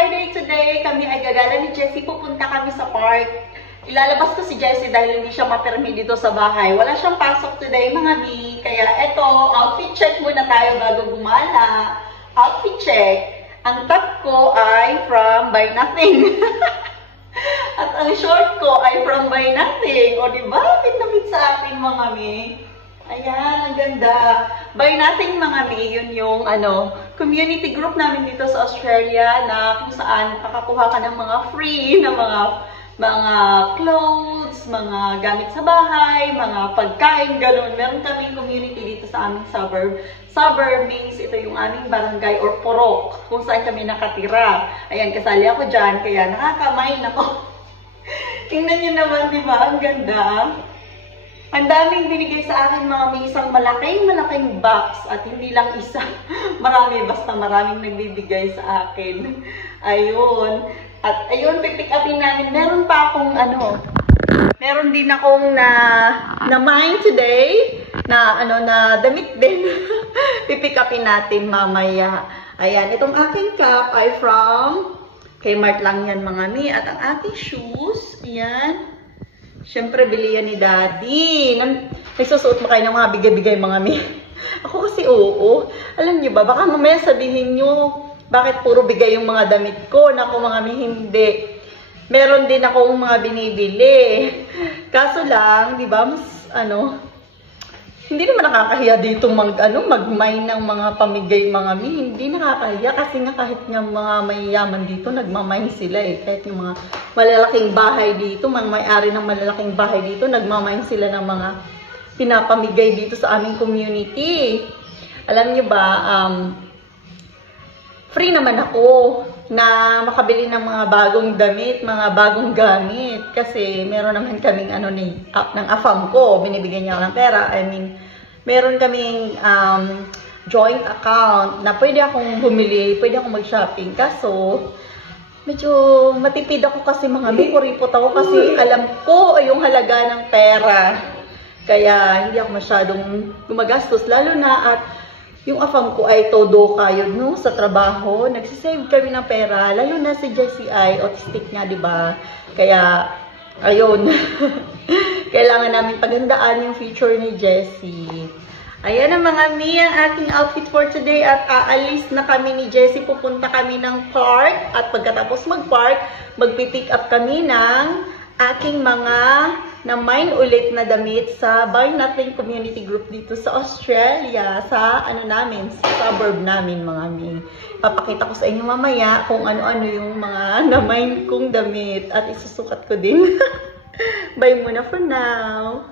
Friday today. Kami ay gagala ni Jessie. Pupunta kami sa park. Ilalabas ko si Jessie dahil hindi siya mapermi dito sa bahay. Wala siyang pasok today, mga mi. Kaya eto, outfit check muna tayo bago gumala. Outfit check. Ang top ko ay from Buy Nothing. At ang short ko ay from Buy Nothing. O diba? Pinamit sa akin, mga mi. Ayan, ang ganda. Buy Nothing, mga mi, yun yung community group namin dito sa Australia na kung saan kakakuha ka ng mga free na mga clothes, mga gamit sa bahay, mga pagkain, ganun. Meron kaming community dito sa aming suburb. Suburb means ito yung aming barangay or porok kung saan kami nakatira. Ayan, kasali ako dyan, kaya nakakamain ako. Tingnan nyo naman, di ba? Ang ganda. Ang daming binigay sa akin, mga may isang malaking box at hindi lang isa. Marami, basta maraming nagbibigay sa akin. Ayun. At ayun, pipick upin namin. Meron pa akong meron din akong na mine today na na damit din. Pipick upin natin mamaya. Ayan, itong aking cap ay from Kmart lang yan, mga mi. At ang aking shoes, ayan. Siyempre, bili yan ni Daddy. Nagsusuot mo kayo ng mga bigay-bigay, mga mi. Ako kasi oo. Alam niyo ba, baka mamaya sabihin niyo, bakit puro bigay yung mga damit ko? Naku, mga mi, hindi. Meron din akong mga binibili. Kaso lang, di ba, mas hindi naman nakakahiya dito mag-mine ng mga pamigay, mga mi. Hindi nakakahiya kasi nga kahit nga mga mayayaman dito, nagmamine sila eh. Kahit yung mga malalaking bahay dito, mga may-ari ng malalaking bahay dito, nagmamine sila ng mga pinapamigay dito sa aming community. Alam niyo ba, free naman ako na makabili ng mga bagong damit, mga bagong gamit. Kasi meron naman kaming ng afam ko, binibigyan niya ako ng pera. I mean, meron kaming joint account na pwede akong bumili, pwede akong mag-shopping. Kaso, medyo matipid ako kasi mga may kuripot ako kasi alam ko yung halaga ng pera. Kaya hindi ako masyadong gumagastos, lalo na at yung afam ko ay todo kayo sa trabaho. Nagsisave kami ng pera. Lalo na si Jessie ay autistic nga, di ba? Kaya, ayun. Kailangan namin pagandaan yung future ni Jessie. Ayan ang mga mi, ang aking outfit for today. At aalis na kami ni Jessie. Pupunta kami ng park. At pagkatapos mag-park, magpipick up kami ng aking mga na-mine ulit na damit sa Buy Nothing community group dito sa Australia, sa namin, sa suburb namin, mga mi. Papakita ko sa inyo mamaya kung ano-ano yung mga na-mine kong damit at isusukat ko din. Bye muna for now.